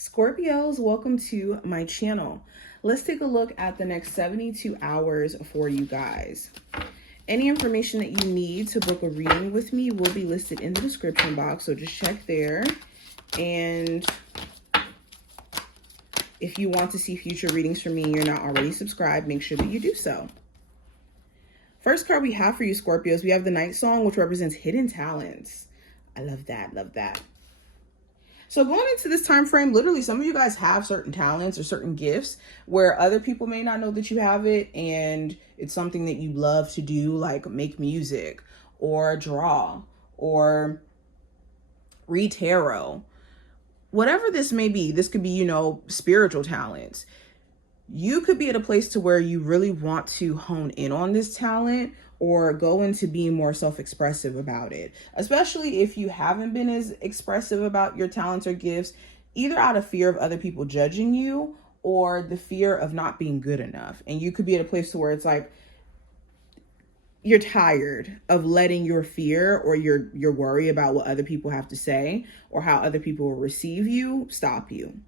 Scorpios, welcome to my channel. Let's take a look at the next 72 hours for you guys. Any information that you need to book a reading with me will be listed in the description box, so just check there. And if you want to see future readings from me and you're not already subscribed, make sure that you do so. First card we have for you, Scorpios, we have the Night Song, which represents hidden talents. I love that, love that. So going into this time frame, literally some of you guys have certain talents or certain gifts where other people may not know that you have it, and it's something that you love to do, like make music or draw or read tarot. Whatever this may be, this could be, spiritual talents. You could be at a place to where you really want to hone in on this talent or go into being more self-expressive about it, especially if you haven't been as expressive about your talents or gifts, either out of fear of other people judging you or the fear of not being good enough. And you could be at a place to where it's like you're tired of letting your fear or your worry about what other people have to say or how other people will receive you stop you.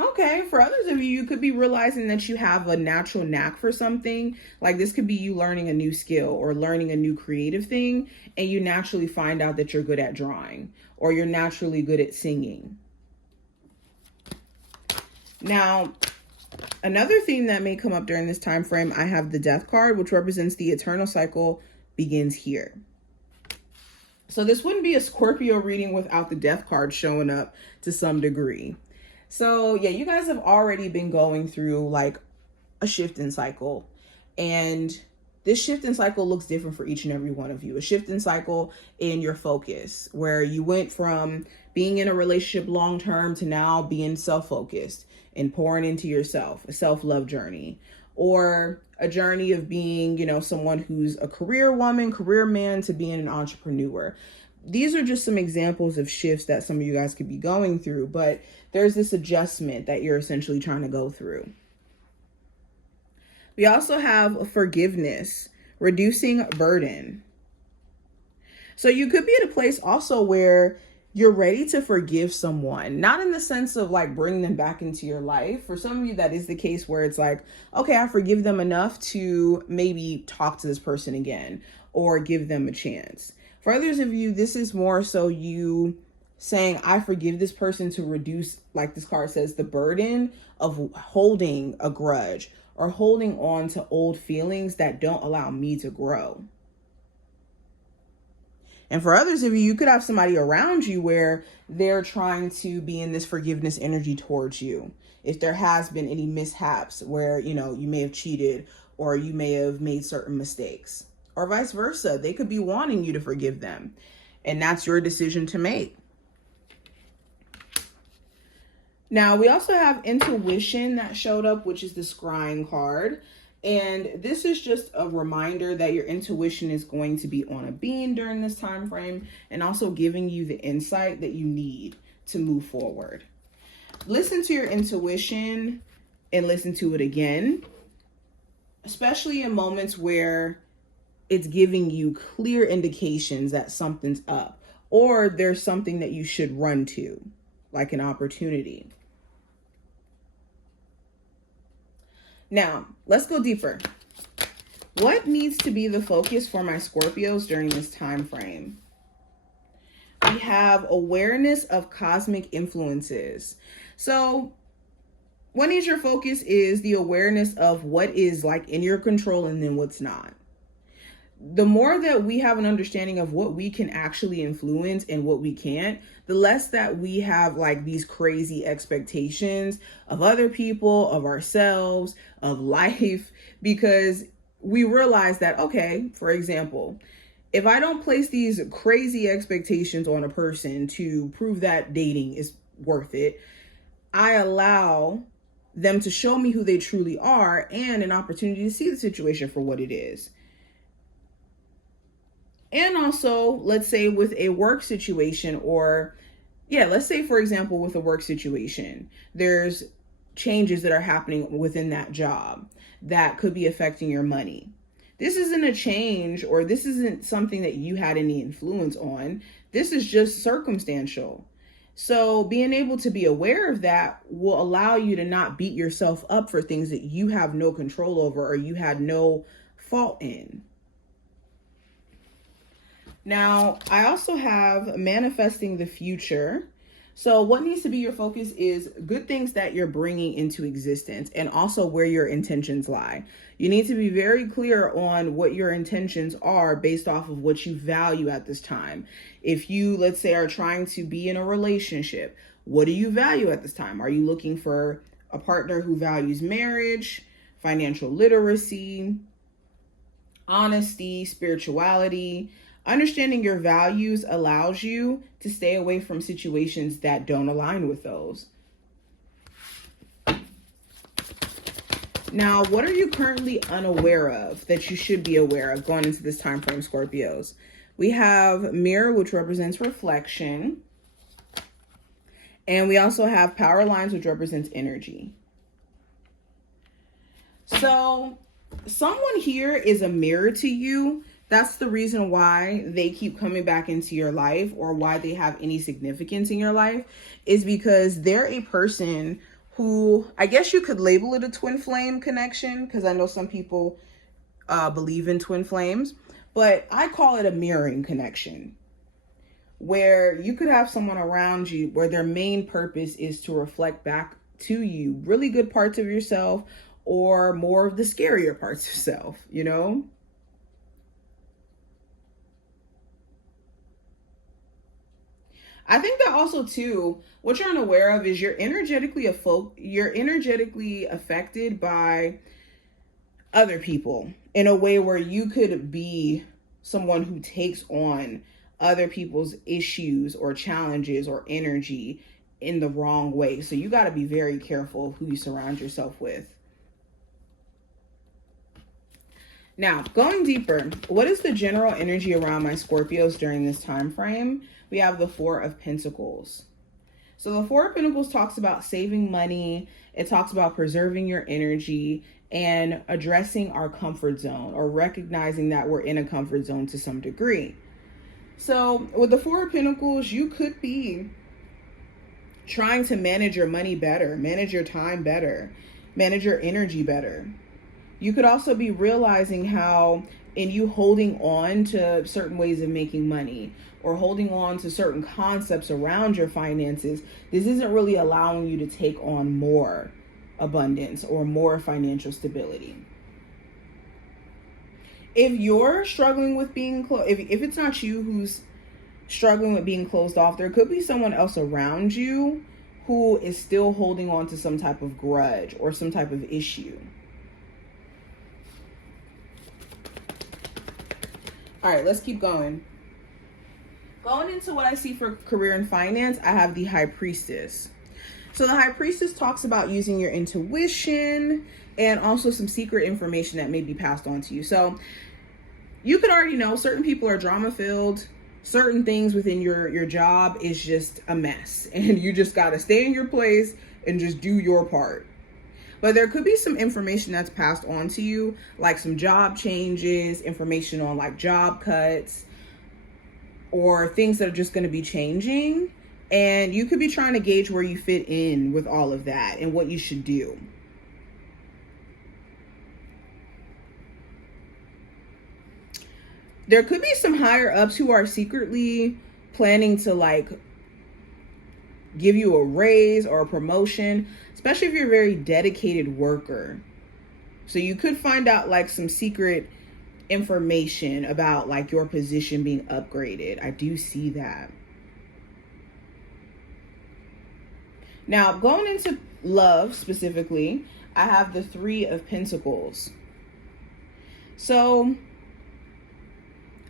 Okay, for others of you, you could be realizing that you have a natural knack for something. Like this could be you learning a new skill or learning a new creative thing, and you naturally find out that you're good at drawing or you're naturally good at singing. Now, another theme that may come up during this time frame, I have the Death card, which represents the eternal cycle begins here. So this wouldn't be a Scorpio reading without the Death card showing up to some degree. So yeah, you guys have already been going through like a shift in cycle, and this shift in cycle looks different for each and every one of you. A shift in cycle in your focus, where you went from being in a relationship long-term to now being self-focused and pouring into yourself, a self-love journey, or a journey of being, someone who's a career woman, career man, to being an entrepreneur. These are just some examples of shifts that some of you guys could be going through, but there's this adjustment that you're essentially trying to go through. We also have forgiveness, reducing burden. So you could be at a place also where you're ready to forgive someone, not in the sense of like bring them back into your life. For some of you, that is the case where it's like, okay, I forgive them enough to maybe talk to this person again or give them a chance. For others of you, this is more so you saying, I forgive this person to reduce, like this card says, the burden of holding a grudge or holding on to old feelings that don't allow me to grow. And for others of you, you could have somebody around you where they're trying to be in this forgiveness energy towards you. If there has been any mishaps where, you may have cheated or you may have made certain mistakes. Or vice versa, they could be wanting you to forgive them. And that's your decision to make. Now, we also have intuition that showed up, which is the scrying card. And this is just a reminder that your intuition is going to be on a beam during this time frame and also giving you the insight that you need to move forward. Listen to your intuition and listen to it again, especially in moments where it's giving you clear indications that something's up or there's something that you should run to, like an opportunity. Now, let's go deeper. What needs to be the focus for my Scorpios during this time frame? We have awareness of cosmic influences. So what needs your focus is the awareness of what is like in your control and then what's not. The more that we have an understanding of what we can actually influence and what we can't, the less that we have like these crazy expectations of other people, of ourselves, of life, because we realize that, okay, for example, if I don't place these crazy expectations on a person to prove that dating is worth it, I allow them to show me who they truly are and an opportunity to see the situation for what it is. And also, let's say with a work situation let's say, for example, with a work situation, there's changes that are happening within that job that could be affecting your money. This isn't a change, or this isn't something that you had any influence on. This is just circumstantial. So being able to be aware of that will allow you to not beat yourself up for things that you have no control over or you had no fault in. Now, I also have manifesting the future. So what needs to be your focus is good things that you're bringing into existence and also where your intentions lie. You need to be very clear on what your intentions are based off of what you value at this time. If you, let's say, are trying to be in a relationship, what do you value at this time? Are you looking for a partner who values marriage, financial literacy, honesty, spirituality? Understanding your values allows you to stay away from situations that don't align with those. Now, what are you currently unaware of that you should be aware of going into this time frame, Scorpios? We have mirror, which represents reflection. And we also have power lines, which represents energy. So someone here is a mirror to you. That's the reason why they keep coming back into your life or why they have any significance in your life is because they're a person who, I guess you could label it a twin flame connection, because I know some people believe in twin flames, but I call it a mirroring connection, where you could have someone around you where their main purpose is to reflect back to you really good parts of yourself or more of the scarier parts of yourself, you know? I think that also too, what you're unaware of is you're energetically affected by other people in a way where you could be someone who takes on other people's issues or challenges or energy in the wrong way. So you got to be very careful of who you surround yourself with. Now, going deeper, what is the general energy around my Scorpios during this time frame? We have the Four of Pentacles. So the Four of Pentacles talks about saving money. It talks about preserving your energy and addressing our comfort zone or recognizing that we're in a comfort zone to some degree. So with the Four of Pentacles, you could be trying to manage your money better, manage your time better, manage your energy better. You could also be realizing how in you holding on to certain ways of making money or holding on to certain concepts around your finances, this isn't really allowing you to take on more abundance or more financial stability. If you're struggling with being if it's not you who's struggling with being closed off, there could be someone else around you who is still holding on to some type of grudge or some type of issue. All right, let's keep going. Going into what I see for career and finance, I have the High Priestess. So the High Priestess talks about using your intuition and also some secret information that may be passed on to you. So you could already know certain people are drama filled. Certain things within your job is just a mess. And you just got to stay in your place and just do your part. But there could be some information that's passed on to you, like some job changes, information on like job cuts, or things that are just going to be changing. And you could be trying to gauge where you fit in with all of that and what you should do. There could be some higher ups who are secretly planning to like give you a raise or a promotion, especially if you're a very dedicated worker. So you could find out like some secret information about like your position being upgraded. I do see that. Now, going into love specifically, I have the Three of Pentacles. So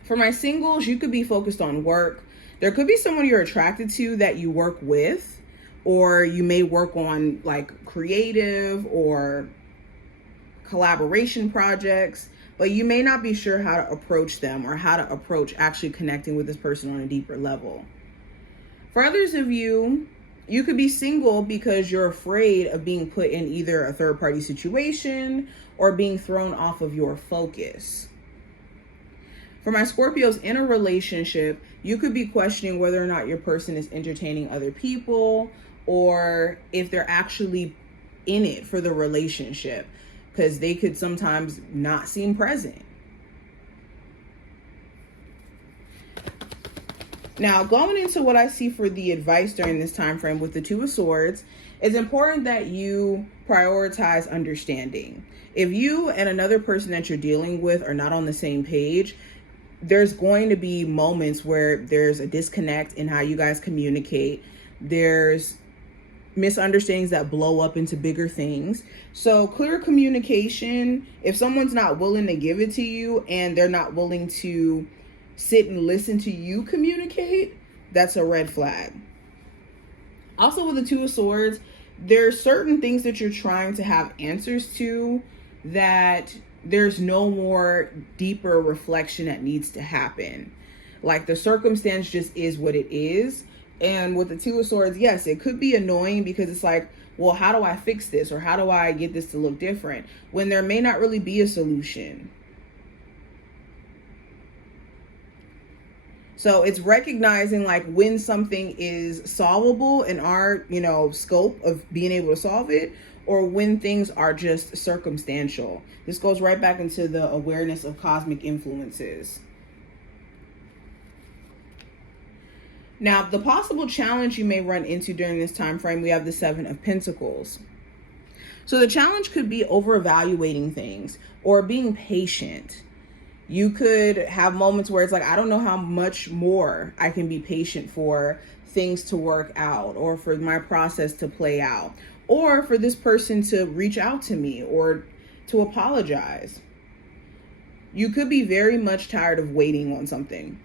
for my singles, you could be focused on work. There could be someone you're attracted to that you work with, or you may work on like creative or collaboration projects, but you may not be sure how to approach them or how to approach actually connecting with this person on a deeper level. For others of you, you could be single because you're afraid of being put in either a third-party situation or being thrown off of your focus. For my Scorpios in a relationship, you could be questioning whether or not your person is entertaining other people or if they're actually in it for the relationship, because they could sometimes not seem present. Now, going into what I see for the advice during this time frame with the Two of Swords, it's important that you prioritize understanding. If you and another person that you're dealing with are not on the same page, there's going to be moments where there's a disconnect in how you guys communicate. There's misunderstandings that blow up into bigger things. So clear communication, if someone's not willing to give it to you and they're not willing to sit and listen to you communicate, that's a red flag. Also with the Two of Swords, there's certain things that you're trying to have answers to that there's no more deeper reflection that needs to happen. Like the circumstance just is what it is. And with the Two of Swords, yes, it could be annoying because it's like, well, how do I fix this? Or how do I get this to look different? When there may not really be a solution. So it's recognizing like when something is solvable in our, scope of being able to solve it, or when things are just circumstantial. This goes right back into the awareness of cosmic influences. Now, the possible challenge you may run into during this time frame, we have the Seven of Pentacles. So the challenge could be over-evaluating things or being patient. You could have moments where it's like, I don't know how much more I can be patient for things to work out, or for my process to play out, or for this person to reach out to me or to apologize. You could be very much tired of waiting on something.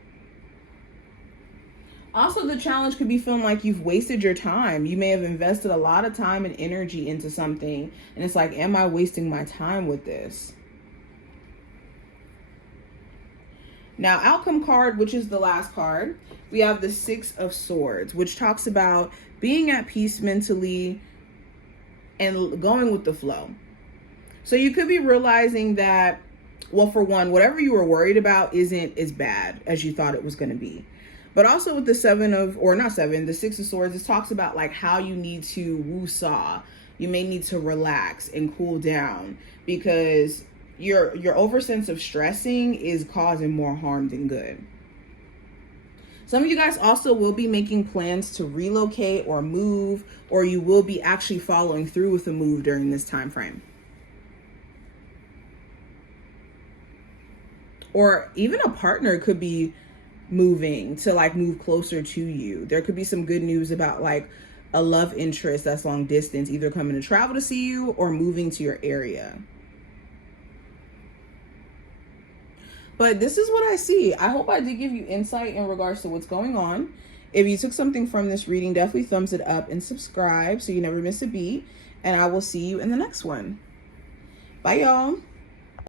Also, the challenge could be feeling like you've wasted your time. You may have invested a lot of time and energy into something, and it's like, am I wasting my time with this? Now, outcome card, which is the last card, we have the Six of Swords, which talks about being at peace mentally and going with the flow. So you could be realizing that, well, for one, whatever you were worried about isn't as bad as you thought it was going to be. But also with the the Six of Swords, it talks about like how you need to woo-saw. You may need to relax and cool down because your over sense of stressing is causing more harm than good. Some of you guys also will be making plans to relocate or move, or you will be actually following through with a move during this time frame. Or even a partner could be moving to like move closer to you. There could be some good news about like a love interest that's long distance, either coming to travel to see you or moving to your area. But this is what I see. I hope I did give you insight in regards to what's going on. If you took something from this reading, definitely thumbs it up and subscribe so you never miss a beat. And I will see you in the next one. Bye, y'all.